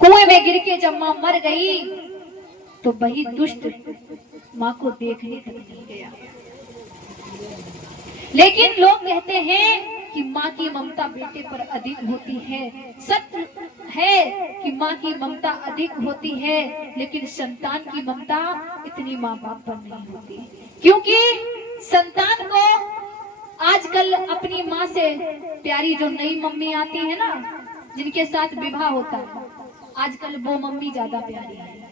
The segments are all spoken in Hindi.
कुएं में गिर के जब मां मर गई तो वही दुष्ट मां को देखने तक नहीं गया। लेकिन लोग कहते हैं कि माँ की ममता बेटे पर अधिक होती है। सत्य है कि माँ की ममता अधिक होती है, लेकिन संतान की ममता इतनी माँ बाप पर नहीं होती, क्योंकि संतान को आजकल अपनी माँ से प्यारी जो नई मम्मी आती है ना, जिनके साथ विवाह होता है, आजकल वो मम्मी ज्यादा प्यारी है।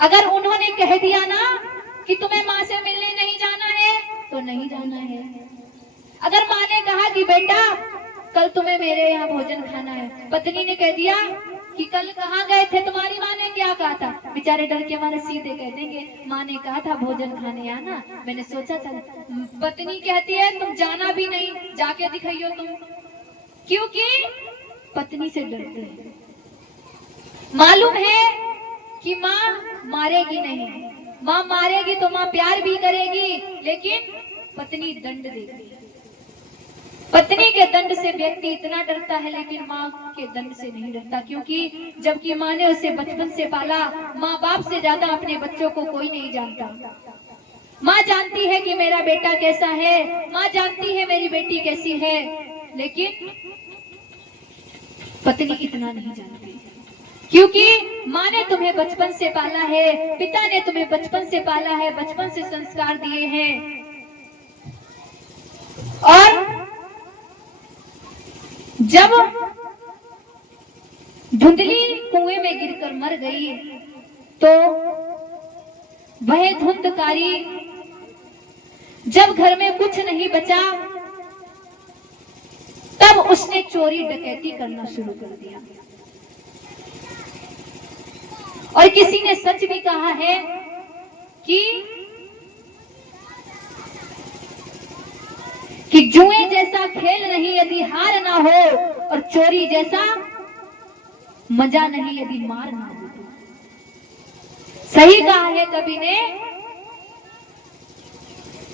अगर उन्होंने कह दिया ना कि तुम्हें माँ से मिलने नहीं जाना है तो नहीं जाना है। अगर माँ ने कहा कि बेटा कल तुम्हें मेरे यहाँ भोजन खाना है, पत्नी ने कह दिया कि कल कहाँ गए थे, तुम्हारी माँ ने क्या कहा था, बेचारे डर के मारे सीधे कह देंगे माँ ने कहा था भोजन खाने आना, मैंने सोचा था। पत्नी कहती है तुम जाना भी नहीं, जाके दिखाइयो तुम, क्योंकि पत्नी से डरते हैं। मालूम है कि माँ मारेगी नहीं, माँ मारेगी तो माँ प्यार भी करेगी, लेकिन पत्नी दंड देगी। पत्नी के दंड से व्यक्ति इतना डरता है, लेकिन माँ के दंड से नहीं डरता, क्योंकि जबकि माँ ने उसे बचपन से पाला, माँ बाप से ज्यादा अपने बच्चों को कोई नहीं जानता। माँ जानती है कि मेरा बेटा कैसा है, माँ जानती है मेरी बेटी कैसी है, लेकिन पत्नी इतना नहीं जानती, क्योंकि माँ ने तुम्हें बचपन से पाला है, पिता ने तुम्हें बचपन से पाला है, बचपन से संस्कार दिए हैं। और जब धुंधली कुएं में गिरकर मर गई तो वह धुंधकारी जब घर में कुछ नहीं बचा तब उसने चोरी डकैती करना शुरू कर दिया। और किसी ने सच भी कहा है कि जुए जैसा खेल नहीं यदि हार ना हो, और चोरी जैसा मजा नहीं यदि मार ना हो। सही कहा है कवि ने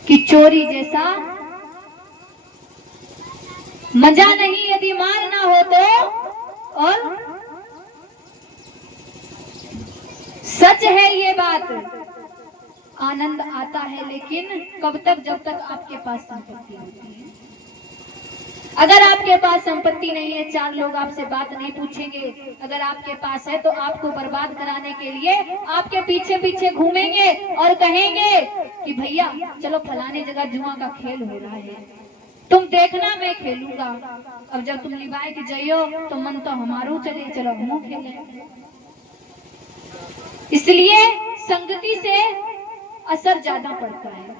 कि चोरी जैसा मजा नहीं यदि मार ना हो तो, और सच है ये बात। आनंद आता है लेकिन कब तक, जब तक आपके पास संपत्ति होती है। अगर आपके पास संपत्ति नहीं है, चार लोग आपसे बात नहीं पूछेंगे। अगर आपके पास है तो आपको बर्बाद कराने के लिए आपके पीछे पीछे घूमेंगे और कहेंगे कि भैया चलो फलाने जगह जुआ का खेल हो रहा है, तुम देखना मैं खेलूंगा। अब जब तुम निभाए के जाइयो तो मन तो हमारो चले, चलो हम खेले। इसलिए संगति से असर ज्यादा पड़ता है,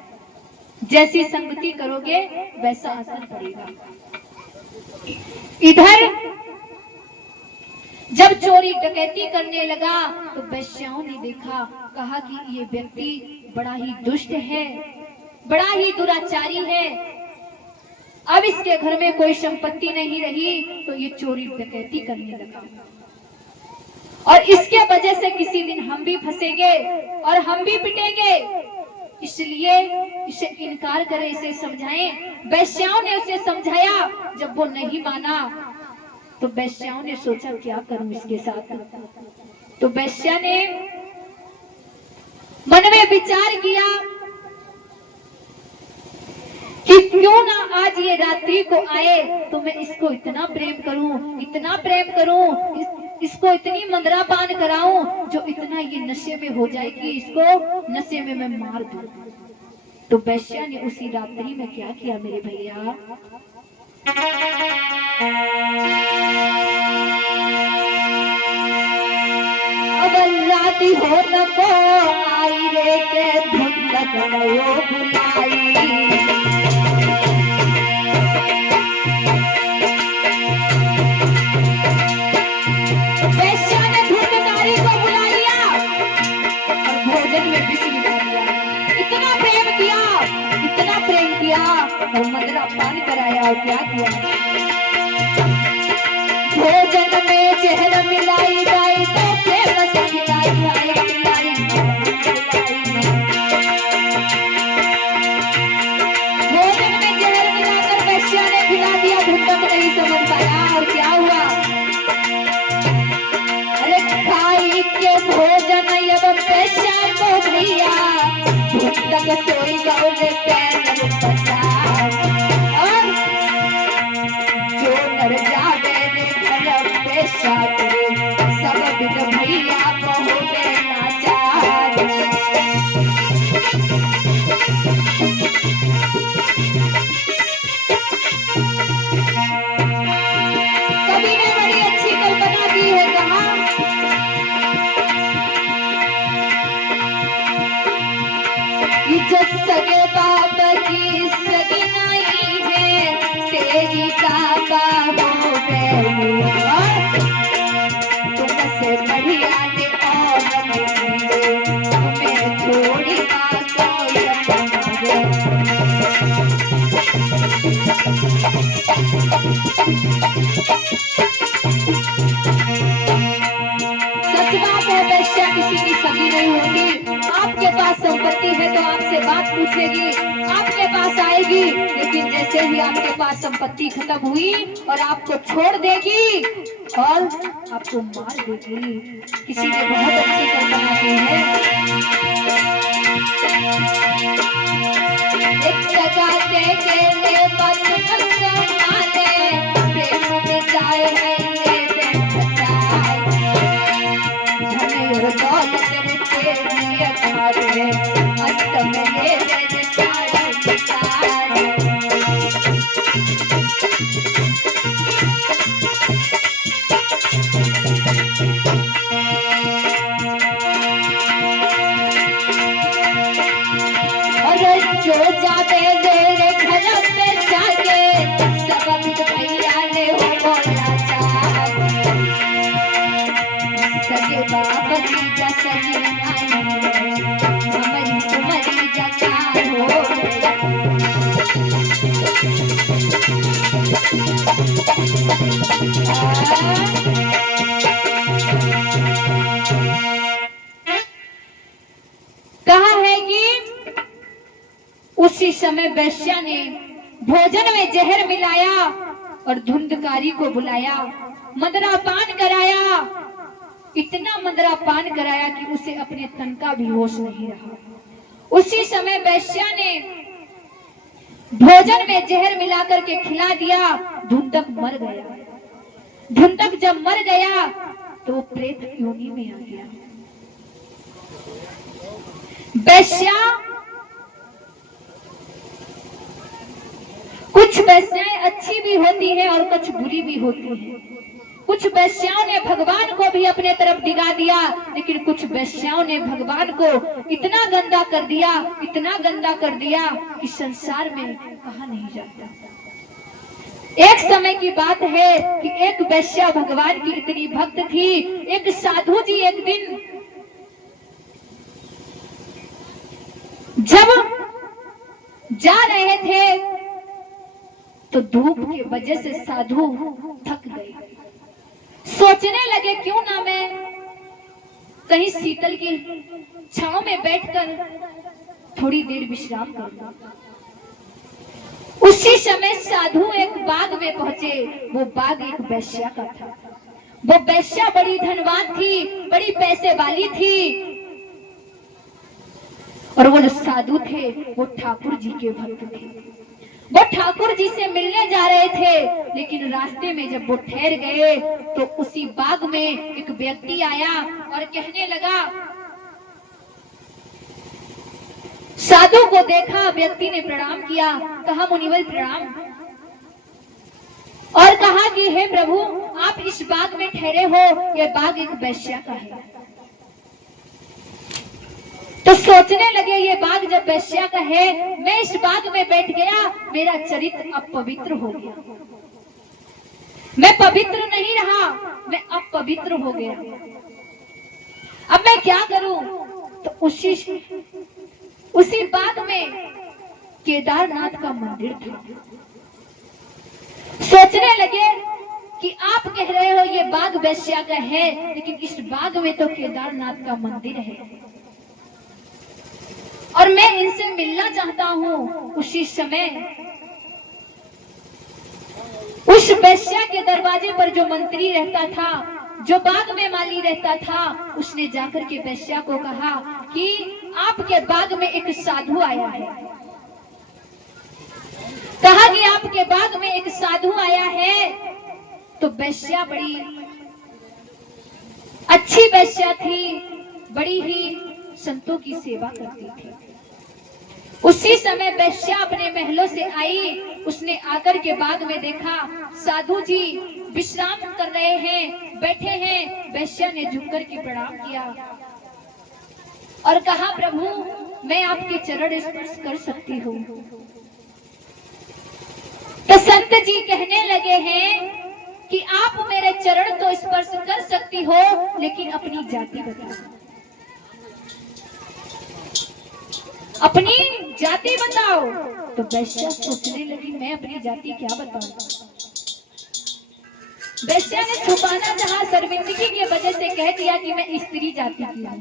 जैसी संगति करोगे वैसा असर पड़ेगा। इधर जब चोरी डकैती करने लगा तो वेश्याओं ने देखा, कहा कि ये व्यक्ति बड़ा ही दुष्ट है, बड़ा ही दुराचारी है, अब इसके घर में कोई संपत्ति नहीं रही तो ये चोरी डकैती करने लगा, और इसके वजह से किसी दिन हम भी फंसेंगे और हम भी पिटेंगे, इसलिए इसे इनकार करें, इसे समझाएं। वेश्याओं ने उसे समझाया, जब वो नहीं माना तो वेश्याओं ने सोचा क्या करूं इसके साथ। तो वेश्या ने मन में विचार किया कि क्यों ना आज ये रात्रि को आए तो मैं इसको इतना प्रेम करूं, इतना प्रेम करूं, इसको इतनी मंदरा पान कराऊं जो इतना ये नशे में हो जाएगी, इसको नशे में मैं मार दूं। तो वेश्या ने उसी रात्रि में क्या किया मेरे भैया, अब राती हो न को आई रे के धुंध गयो बुलाई, और मदरा पान कराया और क्या किया, भोजन में जहर मिलाई गाई तो प्रेम से खिलाई भाई खिलाई, भोजन में जहर मिलाकर वेश्या ने खिला दिया, धुंधक नहीं समझ पाया और क्या हुआ, तक सोई गौरे पैर पसार। और जो नर जावे रे घर पे साथे, सब बिन भैया बहु नाचार। कवि ने बड़ी अच्छी कल्पना की है, कहा इज्जत सगे बाप की सगी नहीं है, तेरी काका हो गई तुमसे बढ़िया ने और तुम्हें छोड़ी बात सच बात है, वैश्या किसी की सगी नहीं होती। आपके पास संपत्ति है तो आपसे बात पूछेगी, आपके पास आएगी, लेकिन जैसे ही आपके पास संपत्ति खत्म हुई और आपको छोड़ देगी और आपको मार देगी। किसी ने बहुत अच्छी कल्पना की है। एक जगह देखे ले मन संभाले, प्रेम में जाए है ये बेफसाए, धनी और दौलत के लिए खाते, अंत में ये बेचारे बेचारे। जो जावे रे घर पे जाके, सब भैया ने हो बोला चाह, सगे बाप की जसगी नहीं, हमारी तुम्हारी जचार हो। कहा है कि उसी समय वैश्या ने भोजन में जहर मिलाया और धुंधकारी को बुलाया, मदरा पान कराया। इतना मदरा पान कराया कि उसे अपने तन का भी होश नहीं रहा। उसी समय वैश्या ने भोजन में जहर मिलाकर के खिला दिया। धुंधक मर गया। धुंधक जब मर गया तो वो प्रेत योनि में आ गया। वैश्या, कुछ वैश्याएं अच्छी भी होती हैं और कुछ बुरी भी होती हैं। कुछ वैश्याओं ने भगवान को भी अपने तरफ दिगा दिया, लेकिन कुछ वैश्याओं ने भगवान को इतना गंदा कर दिया, इतना गंदा कर दिया कि संसार में कहा नहीं जाता। एक समय की बात है कि एक वैश्या भगवान की इतनी भक्त थी। एक साधु जी एक दिन जब जा रहे थे तो धूप की वजह से साधु थक गए। सोचने लगे क्यों ना मैं कहीं शीतल की छांव में बैठकर थोड़ी देर विश्राम कर लूं। उसी समय साधु एक बाग में पहुंचे। वो बाग एक वैश्या का था। वो वैश्या बड़ी धनवान थी, बड़ी पैसे वाली थी, और वो जो साधु थे वो ठाकुर जी के भक्त थे। वो ठाकुर जी से मिलने जा रहे थे, लेकिन रास्ते में जब वो ठहर गए तो उसी बाग में एक व्यक्ति आया और कहने लगा। साधु को देखा, व्यक्ति ने प्रणाम किया, कहा मुनिवर प्रणाम, और कहा कि हे प्रभु आप इस बाग में ठहरे हो, यह बाग एक वैश्या का है। तो सोचने लगे ये बाग जब वैश्या का है, मैं इस बाग में बैठ गया, मेरा चरित्र अपवित्र हो गया, मैं पवित्र नहीं रहा, मैं अपवित्र हो गया। अब मैं क्या करूं? तो उसी बाग में केदारनाथ का मंदिर था। सोचने लगे कि आप कह रहे हो ये बाग वैश्या का है, लेकिन इस बाग में तो केदारनाथ का मंदिर है और मैं इनसे मिलना चाहता हूं। उसी समय उस वैश्या के दरवाजे पर जो मंत्री रहता था, जो बाग में माली रहता था, उसने जाकर के वैश्या को कहा कि आपके बाग में एक साधु आया है। कहा कि आपके बाग में एक साधु आया है। तो वेश्या बड़ी अच्छी वेश्या थी, बड़ी ही संतों की सेवा करती थी। उसी समय वेश्या अपने महलों से आई। उसने आकर के बाग में देखा साधु जी विश्राम कर रहे हैं, बैठे हैं। वेश्या ने झुककर के प्रणाम किया और कहा, प्रभु मैं आपके चरण स्पर्श कर सकती हूँ। तो संत जी कहने लगे हैं कि आप मेरे चरण तो स्पर्श कर सकती हो, लेकिन अपनी जाति बताओ, अपनी जाति बताओ। तो वैश्या सोचने लगी, मैं अपनी जाति क्या बताऊं। वैश्या ने छुपाना चाहा, शर्मिंदगी की वजह से कह दिया कि मैं स्त्री जाति की हूं।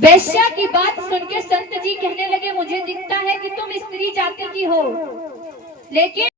वैश्या की बात सुन के संत जी कहने लगे, मुझे दिखता है कि तुम स्त्री जाति की हो, लेकिन